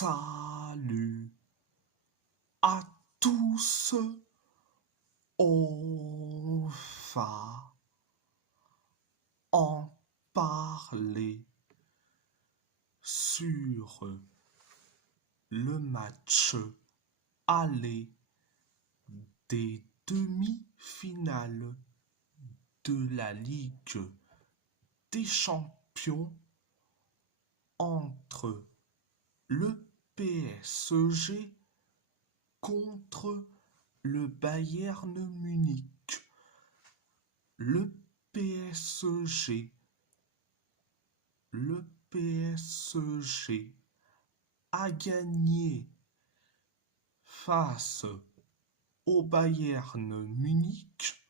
Salut à tous, on va en parler sur le match aller des demi-finales de la Ligue des Champions entre le PSG contre le Bayern Munich. Le PSG a gagné face au Bayern Munich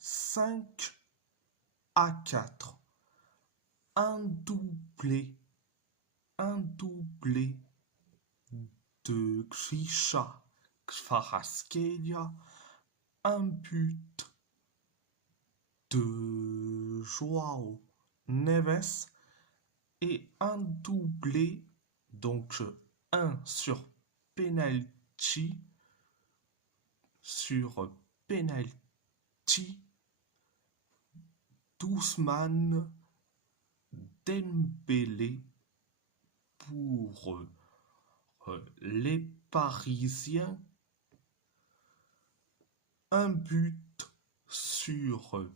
5-4. Un doublé de Grisha Kvaratskhelia, un but de Joao Neves et un doublé, donc un sur penalty, d'Ousmane Dembélé pour les Parisiens. Un but sur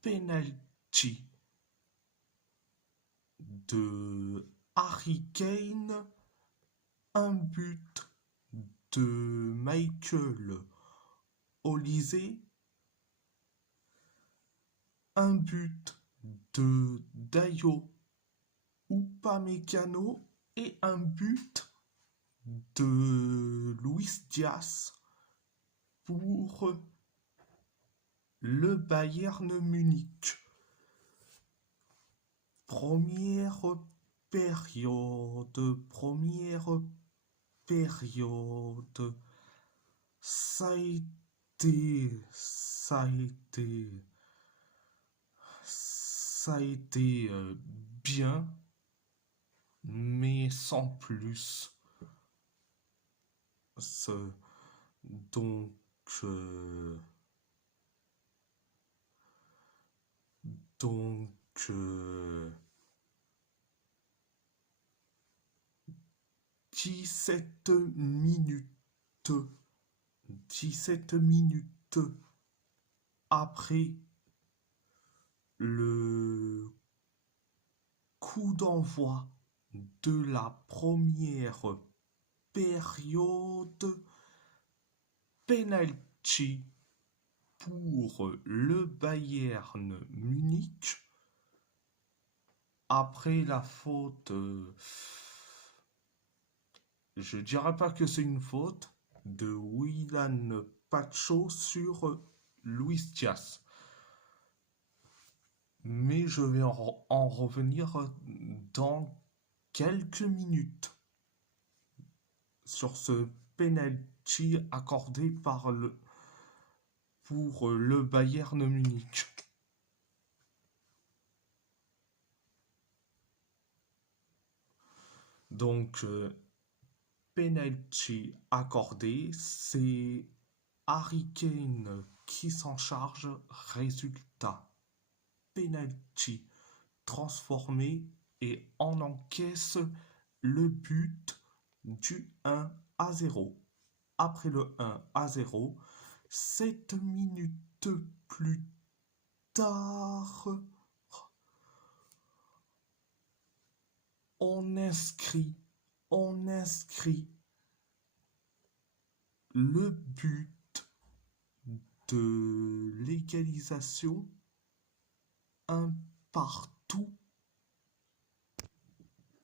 penalty de Harry Kane, un but de Michael Olise, un but de Dayo Upamecano et un but de Luis Diaz pour le Bayern Munich. Première période, ça a été bien, mais sans plus. Donc, donc 17 minutes après le coup d'envoi de la première période, penalty pour le Bayern Munich après la faute. Je dirais pas que c'est une faute de Willian Pacho sur Luis Diaz. Mais je vais en revenir dans quelques minutes sur ce penalty accordé pour le Bayern Munich. Donc, penalty accordé, c'est Harry Kane qui s'en charge. Résultat, penalty transformé et on encaisse le but du 1-0. Après le 1-0, 7 minutes plus tard, on inscrit le but de l'égalisation, un partout.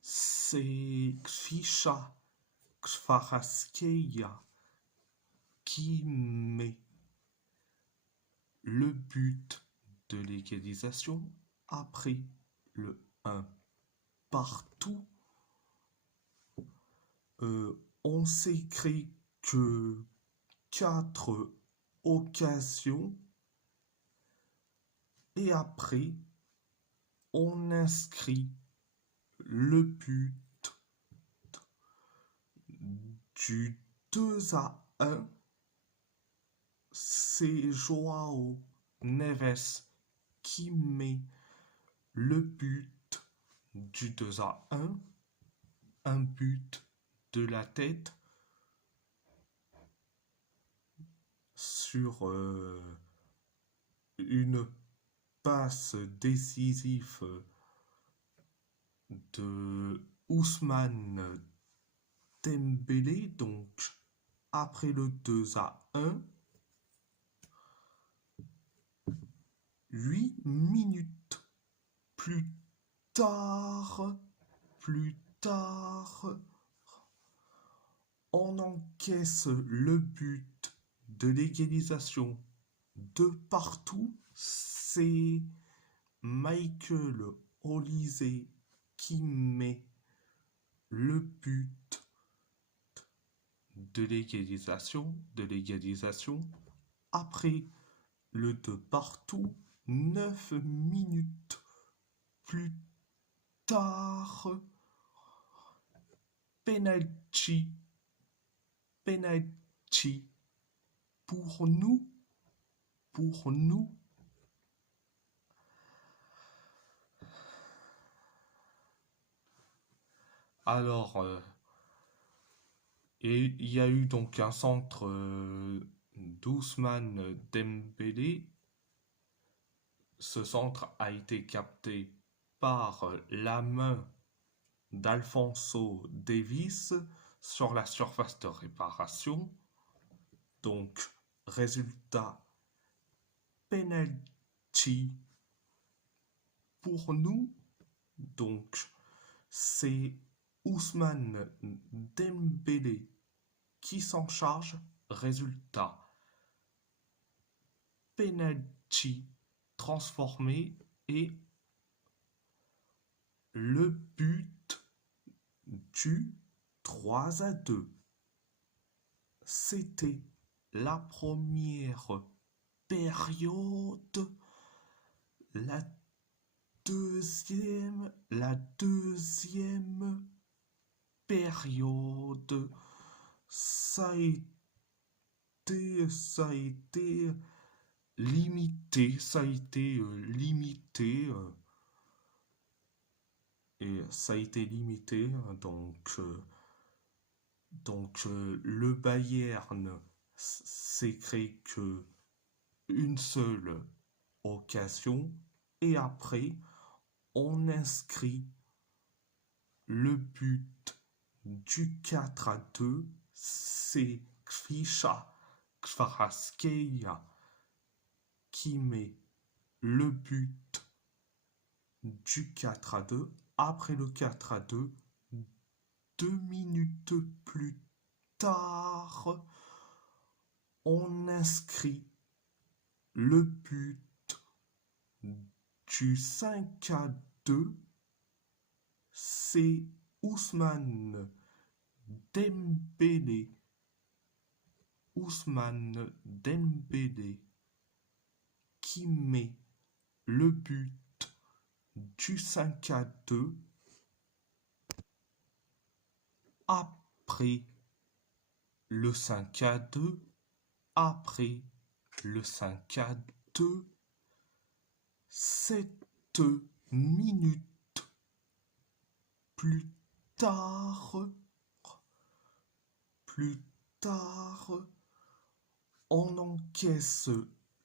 C'est Grisha Kvaratskhelia qui met le but de l'égalisation après le 1 partout. On s'est créé que 4 occasions et après on inscrit le but du 2-1, c'est Joao Neves qui met le but du 2-1, un but de la tête sur une passe décisive de Ousmane Dembélé, donc après le 2-1, 8 minutes plus tard, on encaisse le but de l'égalisation de partout. C'est Michael Olise qui met le but de l'égalisation, après le de partout. 9 minutes plus tard, penalty pour nous. Alors, et il y a eu donc un centre d'Ousmane Dembélé. Ce centre a été capté par la main d'Alphonso Davies sur la surface de réparation. Donc, résultat, penalty pour nous. Donc, c'est Ousmane Dembélé qui s'en charge. Résultat, penalty transformé et le but du 3-2. C'était la première période. La deuxième période, ça a été limité, donc le Bayern s'est créé que une seule occasion et après on inscrit le but du 4-2. C'est Kvisha Kvaratskhelia qui met le but du 4-2. Après le 4-2, 2 minutes plus tard, on inscrit le but du 5-2. C'est Ousmane Dembélé qui met le but du 5-2. Après le 5-2, 7 minutes plus tard, on encaisse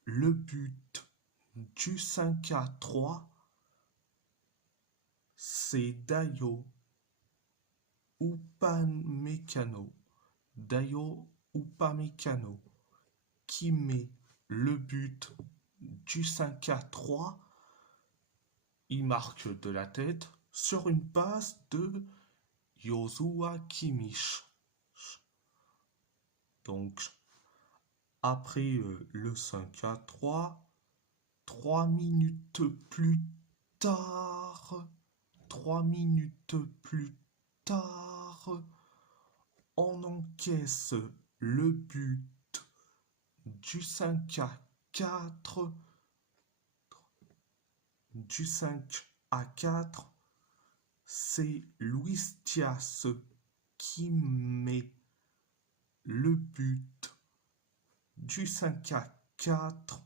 le but du 5-3. C'est Dayo Upamecano qui met le but du 5-3. Il marque de la tête sur une passe de Joshua Kimmich. Donc, après le 5-3, 3 minutes plus tard, on encaisse le but du 5-4. c'est Luis Diaz qui met le but du 5-4.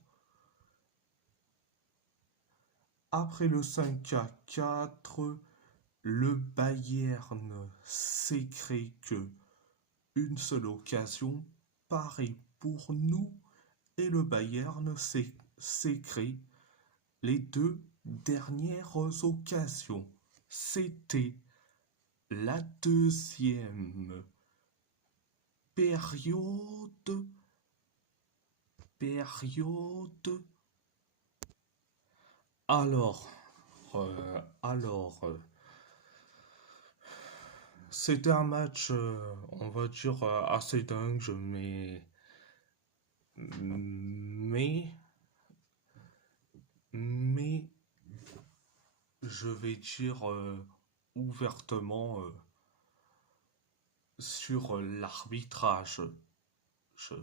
Après le 5-4, le Bayern s'est créé que une seule occasion, pareil pour nous, et le Bayern s'est créé les deux dernières occasions. C'était la deuxième période. Alors, c'était un match, on va dire, assez dingue, mais, mais, je vais dire ouvertement sur l'arbitrage. Je-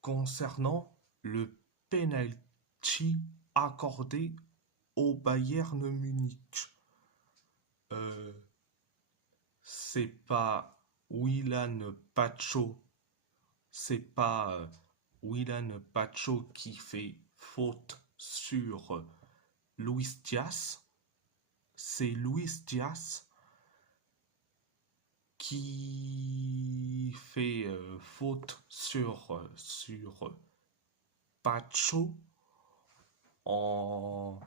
Concernant le penalty accordé au Bayern Munich. Euh, c'est pas Willan Pacho, c'est pas Willan Pacho qui fait faute sur Luis Diaz, c'est Luis Diaz qui fait faute sur Pacho en,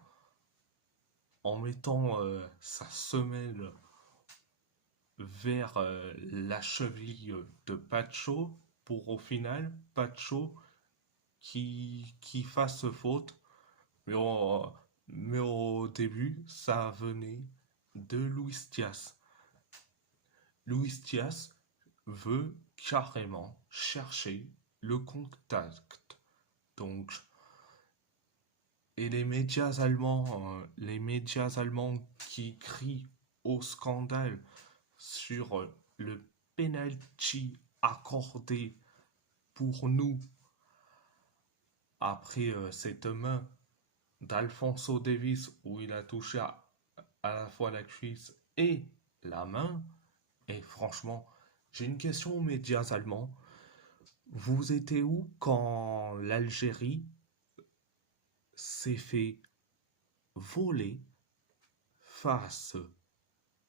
en mettant sa semelle vers la cheville de Pacho pour au final Pacho qui fasse faute. Mais mais au début, ça venait de Luis Diaz. Luis Diaz veut carrément chercher le contact. Donc, et les médias allemands qui crient au scandale sur le penalty accordé pour nous après cette main d'Alfonso Davies où il a touché à la fois la cuisse et la main. Et franchement, j'ai une question aux médias allemands. Vous étiez où quand l'Algérie s'est fait voler face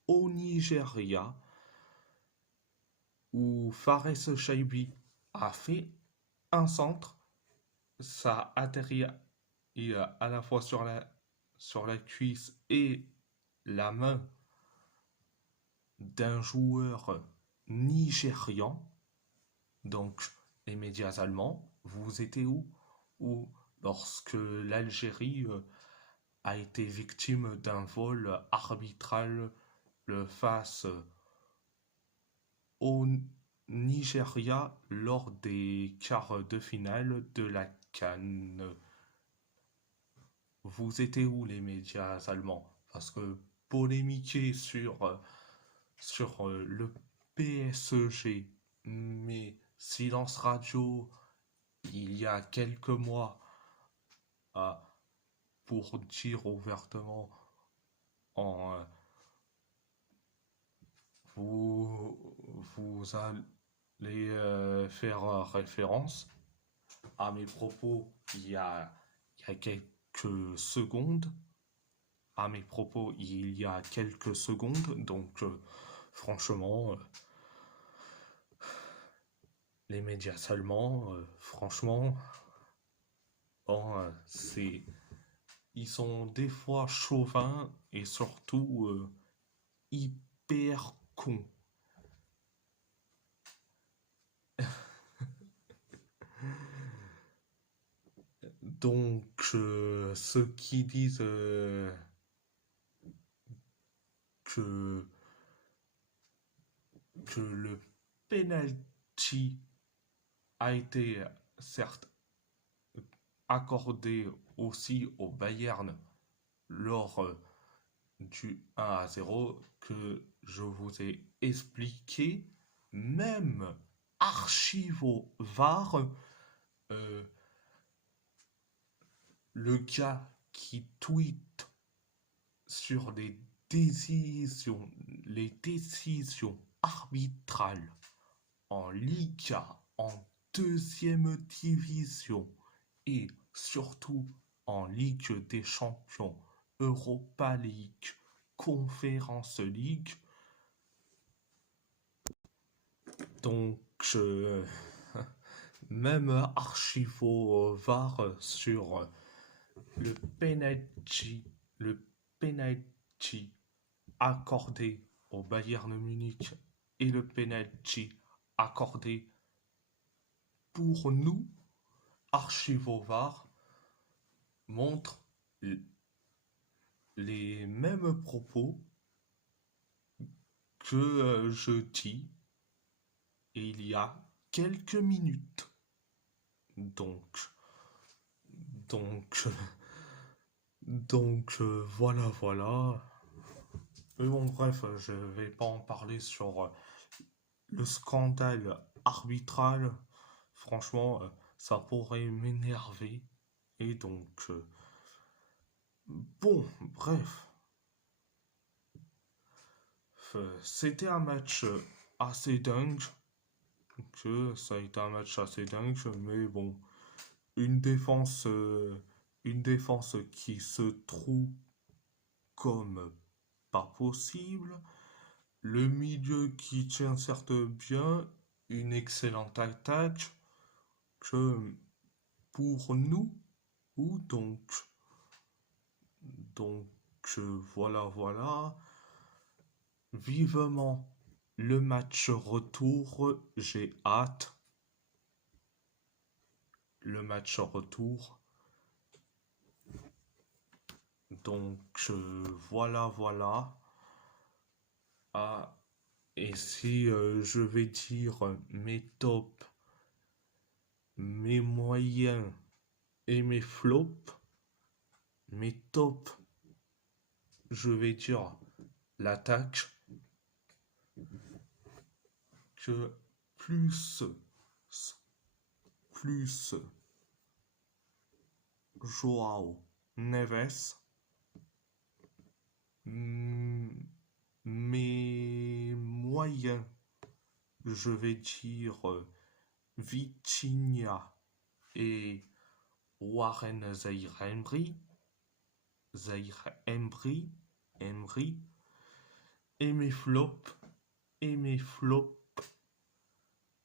au Nigeria où Fares Shaibi a fait un centre, ça atterrit à la fois sur la cuisse et la main d'un joueur nigérian. Donc, les médias allemands, vous étiez où? Ou lorsque l'Algérie a été victime d'un vol arbitral face au Nigeria lors des quarts de finale de la CAN. Vous étiez où les médias allemands? Parce que polémiquer sur le PSG, mais silence radio il y a quelques mois ah, pour dire ouvertement en, vous, vous allez faire référence à mes propos il y a quelques secondes. À mes propos il y a quelques secondes. Donc, franchement, les médias seulement, franchement, bon, ils sont des fois chauvins et surtout hyper cons. Donc, ceux qui disent que, que le penalty a été certes accordé aussi au Bayern lors du 1-0 que je vous ai expliqué, même archivo VAR, euh, le gars qui tweet sur les les décisions arbitrales en Liga, en deuxième division et surtout en Ligue des Champions, Europa League, Conference League. Donc, même Archivo VAR sur le penalty, le penalty accordé au Bayern Munich et le penalty accordé pour nous, Archivo VAR, montre les mêmes propos que je dis il y a quelques minutes. Donc, donc, voilà, voilà. Mais bon, bref, je vais pas en parler sur le scandale arbitral. Franchement, ça pourrait m'énerver. Et donc, bon, bref. C'était un match assez dingue. Ça a été un match assez dingue, mais bon, une défense, euh, une défense qui se trouve comme pas possible, le milieu qui tient certes bien, une excellente attaque, que pour nous, ou donc voilà, voilà, vivement le match retour, j'ai hâte, le match retour. Donc voilà, voilà. Ah, et si je vais dire mes tops, mes moyens et mes flops, mes tops, je vais dire l'attaque, que plus, plus Joao Neves, mes moyens, je vais dire Vitinha et Warren Zaïre Emery, et mes flops,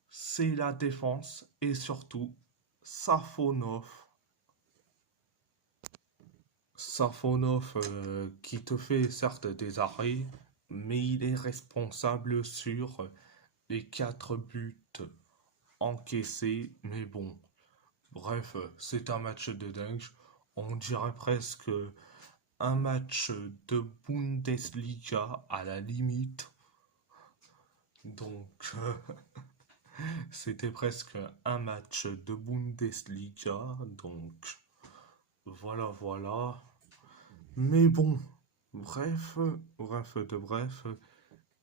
c'est la défense et surtout Safonov. Safonov qui te fait certes des arrêts, mais il est responsable sur les 4 buts encaissés. Mais bon, bref, c'est un match de dingue. On dirait presque un match de Bundesliga à la limite. Donc, c'était presque un match de Bundesliga. Donc, voilà, voilà. Mais bon, bref,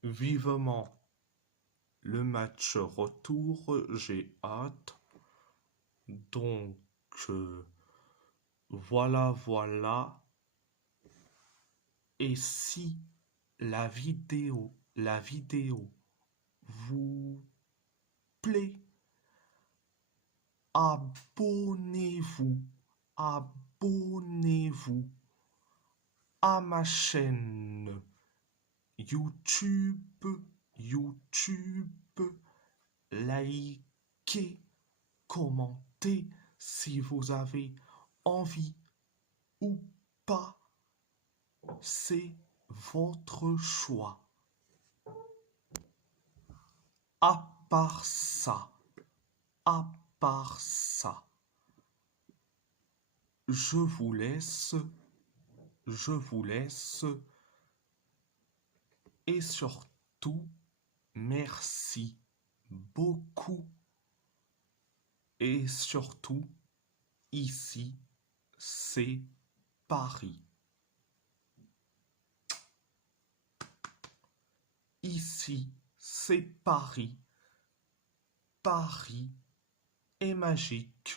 vivement le match retour, j'ai hâte. Donc, voilà, voilà. Et si la vidéo vous plaît, abonnez-vous, abonnez-vous à ma chaîne YouTube, YouTube, likez, commentez si vous avez envie ou pas, c'est votre choix. À part ça, à part ça, je vous laisse, je vous laisse, et surtout, merci beaucoup, et surtout, ici, c'est Paris. Ici, c'est Paris. Paris est magique.